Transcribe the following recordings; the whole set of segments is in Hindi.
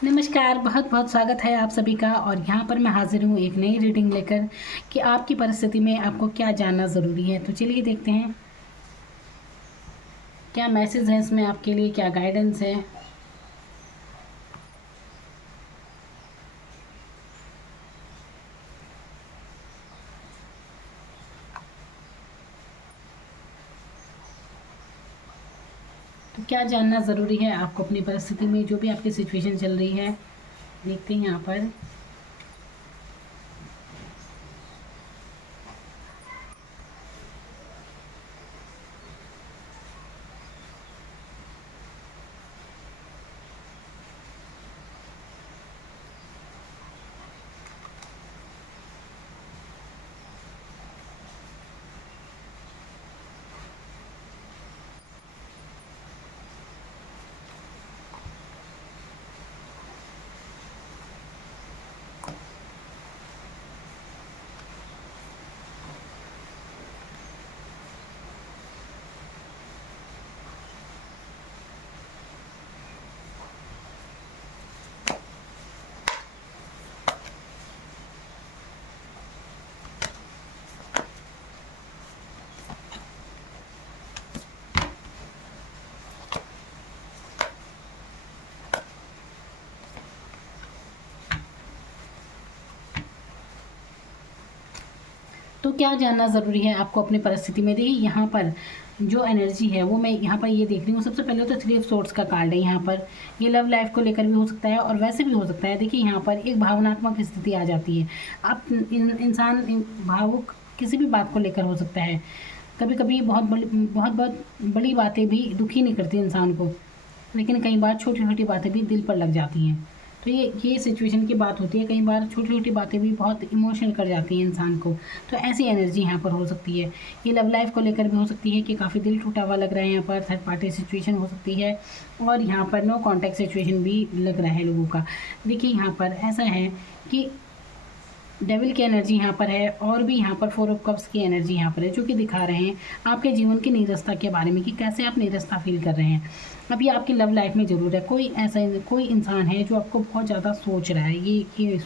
नमस्कार, बहुत बहुत स्वागत है आप सभी का। और यहाँ पर मैं हाजिर हूँ एक नई रीडिंग लेकर कि आपकी परिस्थिति में आपको क्या जानना ज़रूरी है। तो चलिए देखते हैं क्या मैसेज है इसमें आपके लिए, क्या गाइडेंस है। तो क्या जानना ज़रूरी है आपको अपनी परिस्थिति में, जो भी आपकी सिचुएशन चल रही है। देखते हैं यहाँ पर। तो क्या जानना ज़रूरी है आपको अपनी परिस्थिति में। देखिए यहाँ पर जो एनर्जी है वो मैं यहाँ पर ये देख रही हूँ। सबसे पहले तो थ्री ऑफ सोर्ड्स का कार्ड है यहाँ पर। ये लव लाइफ को लेकर भी हो सकता है और वैसे भी हो सकता है। देखिए यहाँ पर एक भावनात्मक स्थिति आ जाती है। आप इंसान भावुक किसी भी बात को लेकर हो सकता है। कभी कभी बहुत बड़ी बातें भी दुखी नहीं करती इंसान को, लेकिन कई बार छोटी छोटी बातें भी दिल पर लग जाती हैं। तो ये सिचुएशन की बात होती है। कई बार छोटी छोटी बातें भी बहुत इमोशनल कर जाती हैं इंसान को। तो ऐसी एनर्जी यहाँ पर हो सकती है। ये लव लाइफ को लेकर भी हो सकती है कि काफ़ी दिल टूटा हुआ लग रहा है। यहाँ पर थर्ड पार्टी सिचुएशन हो सकती है और यहाँ पर नो कॉन्टैक्ट सिचुएशन भी लग रहा है लोगों का। देखिए यहाँ पर ऐसा है कि डेविल की एनर्जी यहाँ पर है और भी यहाँ पर फोर ऑफ कप्स की एनर्जी यहाँ पर है, जो कि दिखा रहे हैं आपके जीवन की नीरसता के बारे में कि कैसे आप नीरसता फील कर रहे हैं। अभी आपकी लव लाइफ में ज़रूर है कोई इंसान है जो आपको बहुत ज़्यादा सोच रहा है। ये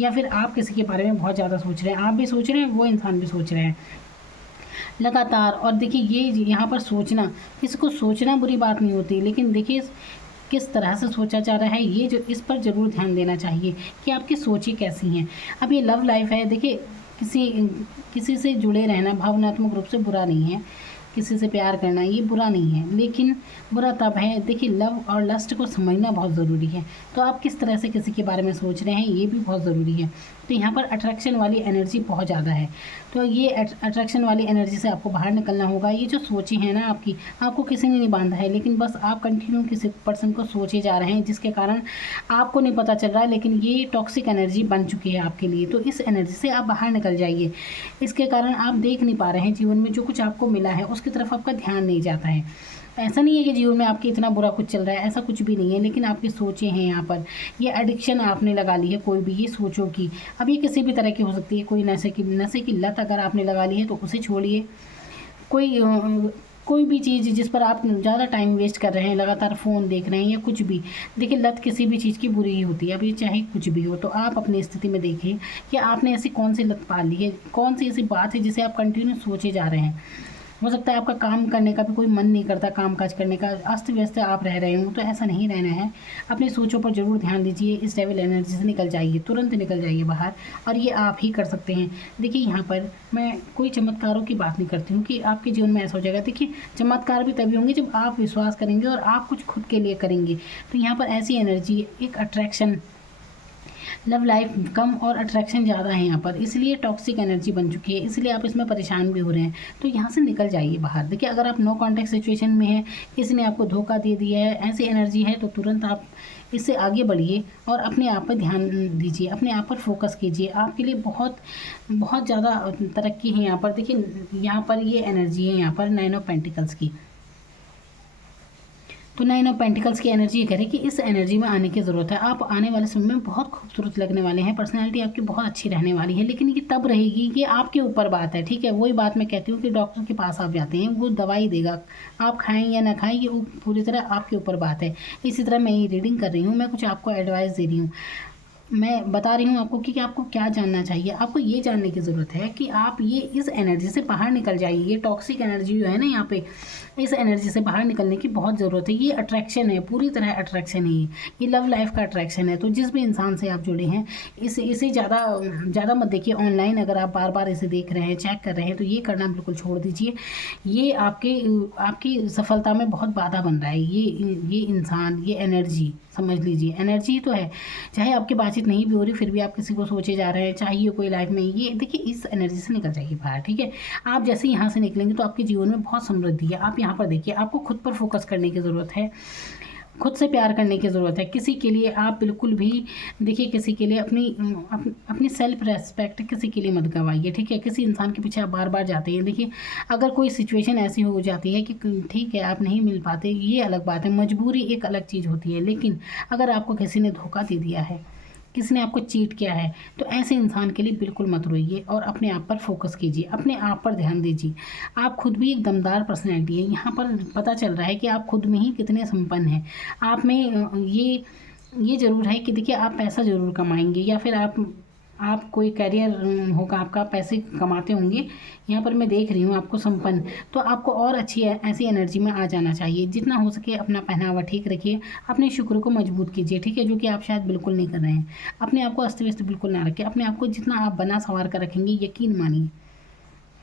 या फिर आप किसी के बारे में बहुत ज़्यादा सोच रहे हैं। आप भी सोच रहे हैं, वो इंसान भी सोच रहे हैं लगातार। और देखिए ये यहाँ पर सोचना, किसी को सोचना बुरी बात नहीं होती, लेकिन देखिए किस तरह से सोचा जा रहा है, ये जो इस पर ज़रूर ध्यान देना चाहिए कि आपकी सोचें कैसी हैं। अब ये लव लाइफ है। देखिए किसी किसी से जुड़े रहना भावनात्मक रूप से बुरा नहीं है। किसी से प्यार करना ये बुरा नहीं है, लेकिन बुरा तब है। देखिए लव और लस्ट को समझना बहुत ज़रूरी है। तो आप किस तरह से किसी के बारे में सोच रहे हैं ये भी बहुत ज़रूरी है। तो यहाँ पर अट्रैक्शन वाली एनर्जी बहुत ज़्यादा है। तो ये अट्रैक्शन वाली एनर्जी से आपको बाहर निकलना होगा। ये जो सोचें हैं ना आपकी, आपको किसी ने नहीं बांधा है, लेकिन बस आप कंटिन्यू किसी पर्सन को सोचे जा रहे हैं, जिसके कारण आपको नहीं पता चल रहा है, लेकिन ये टॉक्सिक एनर्जी बन चुकी है आपके लिए। तो इस एनर्जी से आप बाहर निकल जाइए। इसके कारण आप देख नहीं पा रहे हैं जीवन में जो कुछ आपको मिला है उसकी तरफ आपका ध्यान नहीं जाता है। ऐसा नहीं है कि जीवन में आपके इतना बुरा कुछ चल रहा है, ऐसा कुछ भी नहीं है, लेकिन आपकी सोचें हैं यहाँ पर। ये एडिक्शन आपने लगा ली है कोई भी, ये सोचों की। अब ये किसी भी तरह की हो सकती है। कोई नशे की लत अगर आपने लगा ली है तो उसे छोड़िए। कोई कोई भी चीज़ जिस पर आप ज़्यादा टाइम वेस्ट कर रहे हैं, लगातार फ़ोन देख रहे हैं या कुछ भी। देखिए लत किसी भी चीज़ की बुरी ही होती है। अब ये चाहे कुछ भी हो, तो आप अपनी स्थिति में देखिए कि आपने ऐसी कौन सी लत पाल ली है, कौन सी ऐसी बात है जिसे आप कंटिन्यू सोचे जा रहे हैं। हो सकता है आपका काम करने का भी कोई मन नहीं करता, काम काज करने का, अस्त व्यस्त आप रह रहे हो। तो ऐसा नहीं रहना है। अपनी सोचों पर ज़रूर ध्यान दीजिए। इस डेविल एनर्जी से निकल जाइए, तुरंत निकल जाइए बाहर। और ये आप ही कर सकते हैं। देखिए यहाँ पर मैं कोई चमत्कारों की बात नहीं करती हूँ कि आपके जीवन में ऐसा हो जाएगा। देखिए चमत्कार भी तभी होंगे जब आप विश्वास करेंगे और आप कुछ खुद के लिए करेंगे। तो यहाँ पर ऐसी एनर्जी, एक अट्रैक्शन, लव लाइफ कम और अट्रैक्शन ज़्यादा है यहाँ पर, इसलिए टॉक्सिक एनर्जी बन चुकी है, इसलिए आप इसमें परेशान भी हो रहे हैं। तो यहाँ से निकल जाइए बाहर। देखिए अगर आप नो कॉन्टैक्ट सिचुएशन में हैं, किसी ने आपको धोखा दे दिया है, ऐसी एनर्जी है, तो तुरंत आप इससे आगे बढ़िए और अपने आप पर ध्यान दीजिए, अपने आप पर फोकस कीजिए। आपके लिए बहुत बहुत ज़्यादा तरक्की है यहाँ पर। देखिए यहाँ पर ये एनर्जी है यहाँ पर नाइन ऑफ पेंटिकल्स की। तो 9 ऑफ पेंटिकल्स की एनर्जी ये कह रही है कि इस एनर्जी में आने की ज़रूरत है। आप आने वाले समय में बहुत खूबसूरत लगने वाले हैं, पर्सनैलिटी आपकी बहुत अच्छी रहने वाली है, लेकिन ये तब रहेगी, ये आपके ऊपर बात है, ठीक है। वही बात मैं कहती हूँ कि डॉक्टर के पास आप जाते हैं, वो दवाई देगा, आप खाएं या ना खाएं, ये पूरी तरह आपके ऊपर बात है। इसी तरह मैं ये रीडिंग कर रही हूँ, मैं कुछ आपको एडवाइस दे रही हूँ, मैं बता रही हूँ आपको कि आपको क्या जानना चाहिए। आपको ये जानने की ज़रूरत है कि आप ये इस एनर्जी से बाहर निकल जाइए। ये टॉक्सिक एनर्जी जो है ना यहाँ पे, इस एनर्जी से बाहर निकलने की बहुत ज़रूरत है। ये अट्रैक्शन है, पूरी तरह अट्रैक्शन है, ये लव लाइफ का अट्रैक्शन है। तो जिस भी इंसान से आप जुड़े हैं, इसे ज़्यादा मत देखिए ऑनलाइन। अगर आप बार बार इसे देख रहे हैं, चेक कर रहे हैं, तो ये करना बिल्कुल छोड़ दीजिए। ये आपकी सफलता में बहुत बाधा बन रहा है। ये इंसान, ये एनर्जी, समझ लीजिए एनर्जी तो है। चाहे आपकी बातचीत नहीं भी हो रही, फिर भी आप किसी को सोचे जा रहे हैं, चाहिए कोई लाइफ में, ये देखिए इस एनर्जी से निकल जाइए बाहर, ठीक है। आप जैसे यहाँ से निकलेंगे तो आपके जीवन में बहुत समृद्धि है। आप यहाँ पर देखिए, आपको खुद पर फोकस करने की ज़रूरत है, खुद से प्यार करने की ज़रूरत है। किसी के लिए आप बिल्कुल भी देखिए, किसी के लिए अपनी सेल्फ रेस्पेक्ट किसी के लिए मत गवाइए, ठीक है। किसी इंसान के पीछे आप बार बार जाते हैं, देखिए अगर कोई सिचुएशन ऐसी हो जाती है कि ठीक है आप नहीं मिल पाते, ये अलग बात है, मजबूरी एक अलग चीज़ होती है। लेकिन अगर आपको किसी ने धोखा दे दिया है, किसी ने आपको चीट किया है, तो ऐसे इंसान के लिए बिल्कुल मत रोइए और अपने आप पर फोकस कीजिए, अपने आप पर ध्यान दीजिए। आप खुद भी एक दमदार पर्सनैलिटी है। यहाँ पर पता चल रहा है कि आप खुद में ही कितने संपन्न हैं। आप में ये ज़रूर है कि देखिए आप पैसा ज़रूर कमाएंगे, या फिर आप कोई करियर होगा आपका, आप पैसे कमाते होंगे। यहाँ पर मैं देख रही हूँ आपको संपन्न, तो आपको और अच्छी ऐसी एनर्जी में आ जाना चाहिए। जितना हो सके अपना पहनावा ठीक रखिए, अपने शुक्र को मजबूत कीजिए, ठीक है, जो कि आप शायद बिल्कुल नहीं कर रहे हैं। अपने आप को अस्त व्यस्त बिल्कुल ना रखिए। अपने आप को जितना आप बना संवार कर रखेंगे, यकीन मानिए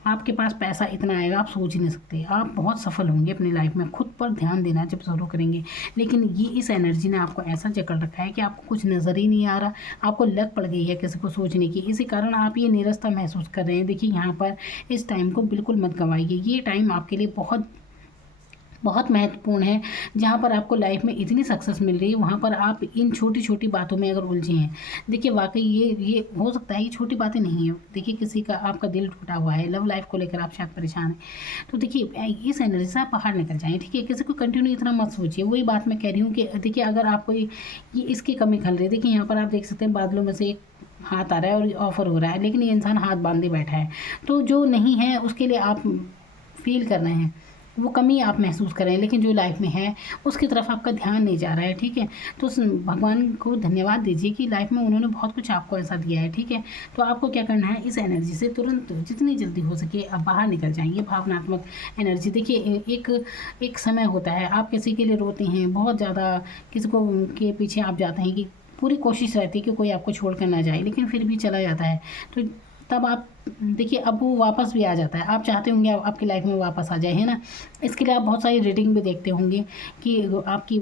आपके पास पैसा इतना आएगा आप सोच ही नहीं सकते। आप बहुत सफल होंगे अपनी लाइफ में। खुद पर ध्यान देना जब शुरू करेंगे। लेकिन ये इस एनर्जी ने आपको ऐसा जकड़ रखा है कि आपको कुछ नज़र ही नहीं आ रहा, आपको लग पड़ गई है किसी को सोचने की। इसी कारण आप ये निरस्ता महसूस कर रहे हैं। देखिए यहाँ पर इस टाइम को बिल्कुल मत गंवाइए। ये टाइम आपके लिए बहुत बहुत महत्वपूर्ण है। जहाँ पर आपको लाइफ में इतनी सक्सेस मिल रही है, वहाँ पर आप इन छोटी छोटी बातों में अगर उलझे हैं, देखिए वाकई ये हो सकता है, ये छोटी बातें नहीं है। देखिए किसी का आपका दिल टूटा हुआ है, लव लाइफ को लेकर आप शायद परेशान हैं, तो देखिए इस एनर्जी से आप बाहर निकल जाएँ, ठीक है। किसी को कंटिन्यू इतना मत सोचिए। वही बात मैं कह रही हूँ कि देखिए अगर आपको ये इसकी कमी खल रही है, देखिए यहाँ पर आप देख सकते हैं बादलों में से एक हाथ आ रहा है और ऑफर हो रहा है, लेकिन ये इंसान हाथ बांधे बैठा है। तो जो नहीं है उसके लिए आप फील कर रहे हैं, वो कमी आप महसूस कर रहे हैं, लेकिन जो लाइफ में है उसकी तरफ आपका ध्यान नहीं जा रहा है, ठीक है। तो भगवान को धन्यवाद दीजिए कि लाइफ में उन्होंने बहुत कुछ आपको ऐसा दिया है, ठीक है। तो आपको क्या करना है, इस एनर्जी से तुरंत जितनी जल्दी हो सके आप बाहर निकल जाएंगे। भावनात्मक एनर्जी, देखिए एक समय होता है आप किसी के लिए रोते हैं बहुत ज़्यादा, किसी को के पीछे आप जाते हैं कि पूरी कोशिश रहती है कि कोई आपको छोड़ कर ना जाए, लेकिन फिर भी चला जाता है। तो तब आप देखिए अब वो वापस भी आ जाता है। आप चाहते होंगे आपकी लाइफ में वापस आ जाए, है ना। इसके लिए आप बहुत सारी रीडिंग भी देखते होंगे कि आपकी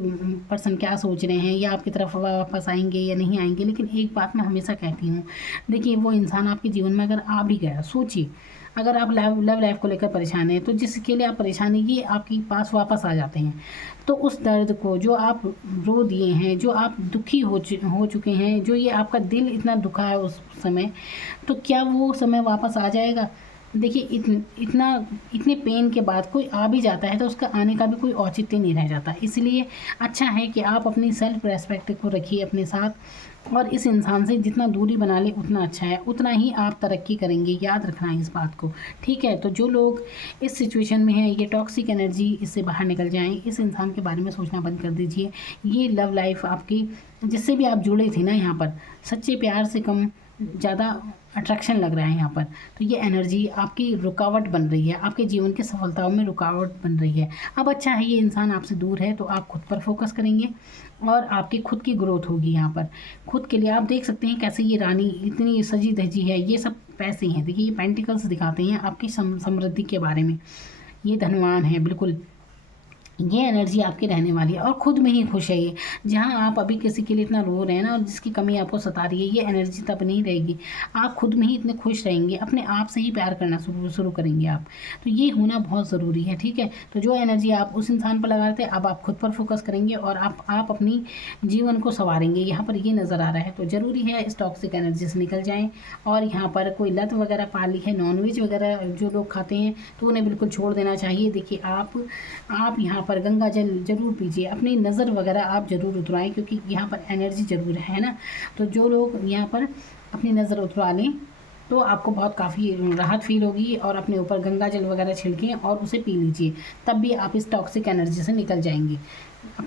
पर्सन क्या सोच रहे हैं, या आपकी तरफ वापस आएंगे या नहीं आएंगे। लेकिन एक बात मैं हमेशा कहती हूँ, देखिए वो इंसान आपके जीवन में अगर आ भी गया, सोचिए अगर आप लव लाइफ को लेकर परेशान हैं, तो जिसके लिए आप परेशान हैं ये आपके पास वापस आ जाते हैं। तो उस दर्द को जो आप रो दिए हैं, जो आप दुखी हो चुके हैं, जो ये आपका दिल इतना दुखा है उस समय, तो क्या वो समय वापस आ जाएगा? देखिए इतने पेन के बाद कोई आ भी जाता है तो उसका आने का भी कोई औचित्य नहीं रह जाता। इसलिए अच्छा है कि आप अपनी सेल्फ रेस्पेक्ट को रखिए अपने साथ, और इस इंसान से जितना दूरी बना ले उतना अच्छा है, उतना ही आप तरक्की करेंगे। याद रखना है इस बात को, ठीक है। तो जो लोग इस सिचुएशन में हैं, ये टॉक्सिक एनर्जी, इससे बाहर निकल जाएं। इस इंसान के बारे में सोचना बंद कर दीजिए। ये लव लाइफ आपकी, जिससे भी आप जुड़े थे ना, यहाँ पर सच्चे प्यार से कम ज़्यादा अट्रैक्शन लग रहा है यहाँ पर। तो ये एनर्जी आपकी रुकावट बन रही है, आपके जीवन की सफलताओं में रुकावट बन रही है। अब अच्छा है ये इंसान आपसे दूर है, तो आप खुद पर फोकस करेंगे और आपकी खुद की ग्रोथ होगी। यहाँ पर खुद के लिए आप देख सकते हैं कैसे ये रानी इतनी सजी धजी है, ये सब पैसे हैं। देखिए ये पेंटिकल्स दिखाते हैं आपकी समृद्धि के बारे में। ये धनवान है बिल्कुल, ये एनर्जी आपकी रहने वाली है और खुद में ही खुश है ये। जहाँ आप अभी किसी के लिए इतना रो रहे हैं ना, और जिसकी कमी आपको सता रही है, ये एनर्जी तब नहीं रहेगी। आप खुद में ही इतने खुश रहेंगे, अपने आप से ही प्यार करना शुरू करेंगे आप। तो ये होना बहुत ज़रूरी है, ठीक है। तो जो एनर्जी आप उस इंसान पर लगा रहे थे, अब आप खुद पर फोकस करेंगे और आप अपनी जीवन को संवारेंगे। यहाँ पर ये नज़र आ रहा है। तो ज़रूरी है इस टॉक्सिक एनर्जी से निकल जाएँ। और यहाँ पर कोई लत वगैरह पाल ली है, नॉनवेज वगैरह जो लोग खाते हैं, तो उन्हें बिल्कुल छोड़ देना चाहिए। देखिए आप यहाँ पर गंगा जल ज़रूर पीजिए, अपनी नज़र वगैरह आप ज़रूर उतरवाएं, क्योंकि यहाँ पर एनर्जी ज़रूर है ना। तो जो लोग यहाँ पर अपनी नज़र उतरवा लें तो आपको बहुत काफ़ी राहत फील होगी, और अपने ऊपर गंगा जल वगैरह छिड़कें और उसे पी लीजिए, तब भी आप इस टॉक्सिक एनर्जी से निकल जाएंगे।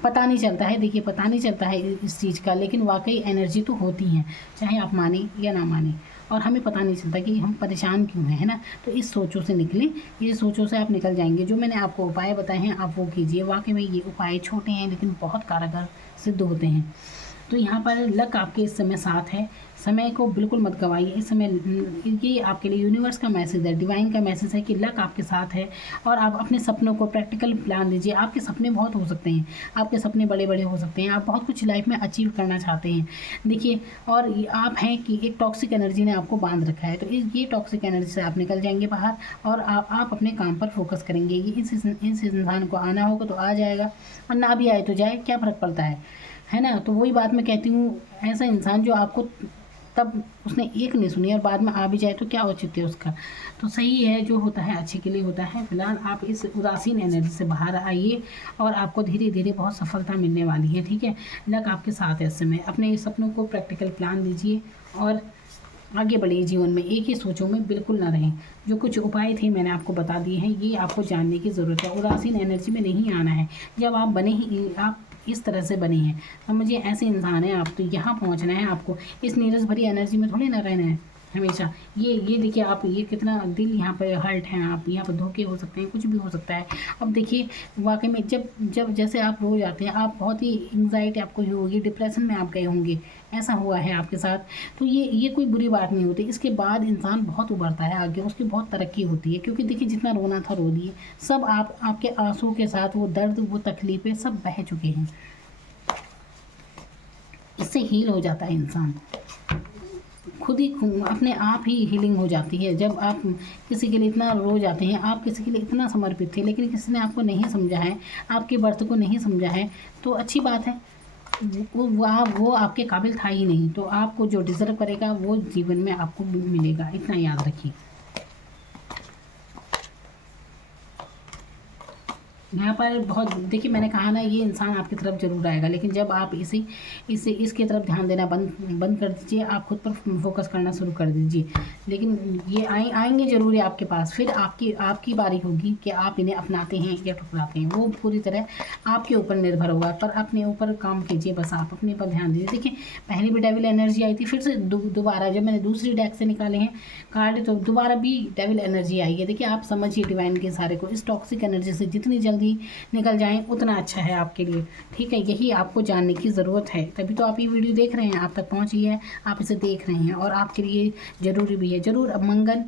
पता नहीं चलता है, देखिए पता नहीं चलता है इस चीज़ का, लेकिन वाकई एनर्जी तो होती है, चाहे आप माने या ना माने, और हमें पता नहीं चलता कि हम परेशान क्यों हैं, है ना। तो इस सोचों से निकलें, ये सोचों से आप निकल जाएंगे। जो मैंने आपको उपाय बताए हैं आप वो कीजिए, वाकई में ये उपाय छोटे हैं लेकिन बहुत कारगर सिद्ध होते हैं। तो यहाँ पर लक आपके इस समय साथ है, समय को बिल्कुल मत गवाइए इस समय। ये आपके लिए यूनिवर्स का मैसेज है, डिवाइन का मैसेज है कि लक आपके साथ है, और आप अपने सपनों को प्रैक्टिकल प्लान लीजिए। आपके सपने बहुत हो सकते हैं, आपके सपने बड़े बड़े हो सकते हैं, आप बहुत कुछ लाइफ में अचीव करना चाहते हैं। देखिए, और आप हैं कि एक टॉक्सिक एनर्जी ने आपको बांध रखा है, तो ये टॉक्सिक एनर्जी से आप निकल जाएंगे बाहर, और आप अपने काम पर फोकस करेंगे। ये इस इंसान को आना होगा तो आ जाएगा, और ना भी आए तो जाए, क्या फ़र्क पड़ता है ना। तो वही बात मैं कहती हूँ, ऐसा इंसान जो आपको तब उसने एक नहीं सुनी और बाद में आ भी जाए तो क्या औचित्य है उसका। तो सही है, जो होता है अच्छे के लिए होता है। फिलहाल आप इस उदासीन एनर्जी से बाहर आइए, और आपको धीरे धीरे बहुत सफलता मिलने वाली है, ठीक है। लक आपके साथ है इस समय। अपने सपनों को प्रैक्टिकल प्लान दीजिए और आगे बढ़िए जीवन में, एक ही सोचों में बिल्कुल ना रहें। जो कुछ उपाय थे मैंने आपको बता दिए हैं, ये आपको जानने की ज़रूरत है। उदासीन एनर्जी में नहीं आना है। जब आप बने ही, आप इस तरह से बने हैं, समझिए ऐसे इंसान हैं आप, तो यहाँ पहुँचना है आपको। इस नीरस भरी एनर्जी में थोड़ी ना रहना है हमेशा। ये देखिए, आप ये कितना दिल यहाँ पर हर्ट हैं, आप यहाँ पर धोखे हो सकते हैं, कुछ भी हो सकता है। अब देखिए, वाकई में जब जैसे आप रोज आते हैं, आप बहुत ही एंग्जाइटी आपको ही होगी, डिप्रेशन में आप गए होंगे, ऐसा हुआ है आपके साथ। तो ये कोई बुरी बात नहीं होती। इसके बाद इंसान बहुत उभरता है आगे, उसकी बहुत तरक्की होती है, क्योंकि देखिए जितना रोना था रो दिए सब। आपके आंसू के साथ वो दर्द, वो तकलीफ़ें सब बह चुके हैं। इससे हील हो जाता है इंसान, खुद ही अपने आप ही हीलिंग हो जाती है। जब आप किसी के लिए इतना रो जाते हैं, आप किसी के लिए इतना समर्पित थे, लेकिन किसी ने आपको नहीं समझा है, आपके बर्थ को नहीं समझा है, तो अच्छी बात है, वो आपके काबिल था ही नहीं। तो आपको जो डिज़र्व करेगा वो जीवन में आपको मिलेगा, इतना याद रखिए। यहाँ पर बहुत देखिए, मैंने कहा ना, ये इंसान आपकी तरफ जरूर आएगा, लेकिन जब आप इसकी तरफ ध्यान देना बंद कर दीजिए, आप खुद पर फोकस करना शुरू कर दीजिए। लेकिन ये आएंगे जरूर आपके पास, फिर आपकी बारी होगी कि आप इन्हें अपनाते हैं या ठुकराते हैं। वो पूरी तरह आपके ऊपर निर्भर होगा, पर अपने ऊपर काम कीजिए, बस आप अपने पर ध्यान दीजिए। देखिए, पहले भी डेविल एनर्जी आई थी, फिर से दोबारा जब मैंने दूसरी डेक से निकाले हैं कार्ड, तो दोबारा भी डेविल एनर्जी आई है। देखिए, आप समझिए डिवाइन के सारे को, इस टॉक्सिक एनर्जी से जितनी जल्दी निकल जाएं उतना अच्छा है आपके लिए, ठीक है। यही आपको जानने की ज़रूरत है, तभी तो आप ये वीडियो देख रहे हैं, आप तक पहुंची है, आप इसे देख रहे हैं, और आपके लिए ज़रूरी भी है। ज़रूर अब मंगल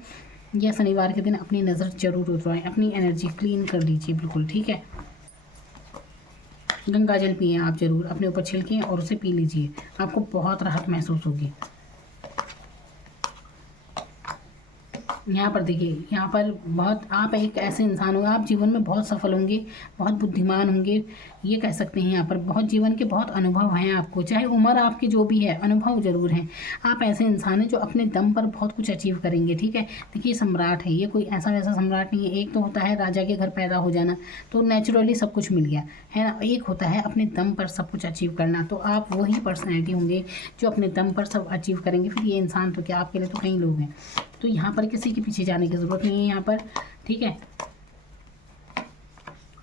या शनिवार के दिन अपनी नज़र ज़रूर उतरवाएं, अपनी एनर्जी क्लीन कर लीजिए, बिल्कुल ठीक है। गंगा जल पिए आप ज़रूर, अपने ऊपर छिड़कें और उसे पी लीजिए, आपको बहुत राहत महसूस होगी। यहाँ पर देखिए, यहाँ पर बहुत, आप एक ऐसे इंसान होंगे, आप जीवन में बहुत सफल होंगे, बहुत बुद्धिमान होंगे, ये कह सकते हैं। यहाँ पर बहुत जीवन के बहुत अनुभव हैं आपको, चाहे उम्र आपकी जो भी है, अनुभव जरूर हैं। आप ऐसे इंसान हैं जो अपने दम पर बहुत कुछ अचीव करेंगे, ठीक है। देखिए, सम्राट है, ये कोई ऐसा वैसा सम्राट नहीं है। एक तो होता है राजा के घर पैदा हो जाना, तो नेचुरली सब कुछ मिल गया है ना। एक होता है अपने दम पर सब कुछ अचीव करना, तो आप वही पर्सनैलिटी होंगे जो अपने दम पर सब अचीव करेंगे। फिर ये इंसान तो क्या, आपके लिए तो कई लोग हैं। तो यहाँ पर किसी के पीछे जाने की ज़रूरत नहीं है यहाँ पर, ठीक है।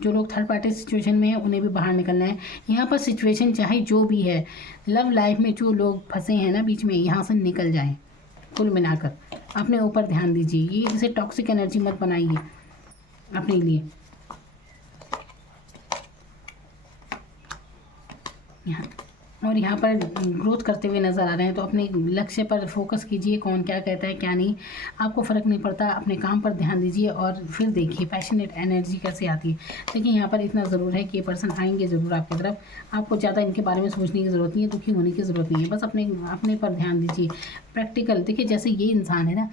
जो लोग थर्ड पार्टी सिचुएशन में हैं उन्हें भी बाहर निकलना है। यहाँ पर सिचुएशन चाहे जो भी है, लव लाइफ में जो लोग फंसे हैं ना बीच में, यहाँ से निकल जाएं। कुल मिलाकर अपने ऊपर ध्यान दीजिए, ये इसे टॉक्सिक एनर्जी मत बनाइए अपने लिए। यहाँ पर ग्रोथ करते हुए नज़र आ रहे हैं, तो अपने लक्ष्य पर फोकस कीजिए। कौन क्या कहता है क्या नहीं, आपको फ़र्क नहीं पड़ता, अपने काम पर ध्यान दीजिए, और फिर देखिए पैशनेट एनर्जी कैसे आती है। देखिए, यहाँ पर इतना ज़रूर है कि ये पर्सन आएंगे ज़रूर आपकी तरफ, आपको ज़्यादा इनके बारे में सोचने की ज़रूरत नहीं है, दुखी होने की ज़रूरत नहीं है, बस अपने पर ध्यान दीजिए। प्रैक्टिकल, देखिए जैसे ये इंसान है ना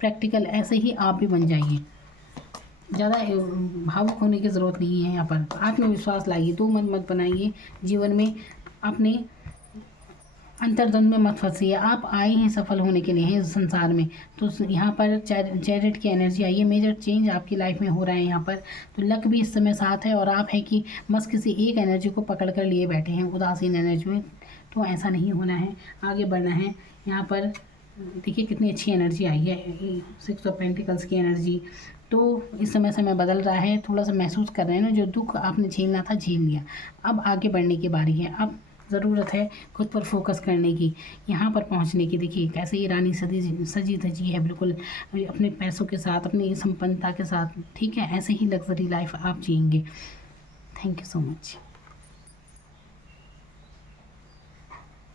प्रैक्टिकल, ऐसे ही आप भी बन जाइए। ज़्यादा भावुक होने की ज़रूरत नहीं है। यहाँ पर आत्मविश्वास लाइए, दो मन मत बनाइए जीवन में, अंतर्द्वंद में मत फंसिए। आप आए हैं सफल होने के लिए हैं इस संसार में। तो यहाँ पर चैरिट की एनर्जी आई है, मेजर चेंज आपकी लाइफ में हो रहा है यहाँ पर। तो लक भी इस समय साथ है और आप है कि बस किसी एक एनर्जी को पकड़ कर लिए बैठे हैं, उदासीन एनर्जी में। तो ऐसा नहीं होना है, आगे बढ़ना है। यहाँ पर देखिए कितनी अच्छी एनर्जी आई है, 6 ऑफ पेंटिकल्स की एनर्जी। तो इस समय बदल रहा है, थोड़ा सा महसूस कर रहे हैं ना, जो दुख आपने झेलना था झेल लिया, अब आगे बढ़ने की बारी है। अब ज़रूरत है खुद पर फोकस करने की, यहाँ पर पहुँचने की। देखिए कैसे ये रानी सजी धजी है बिल्कुल अपने पैसों के साथ, अपनी संपन्नता के साथ। ठीक है, ऐसे ही लग्जरी लाइफ आप जिएंगे। Thank you so much.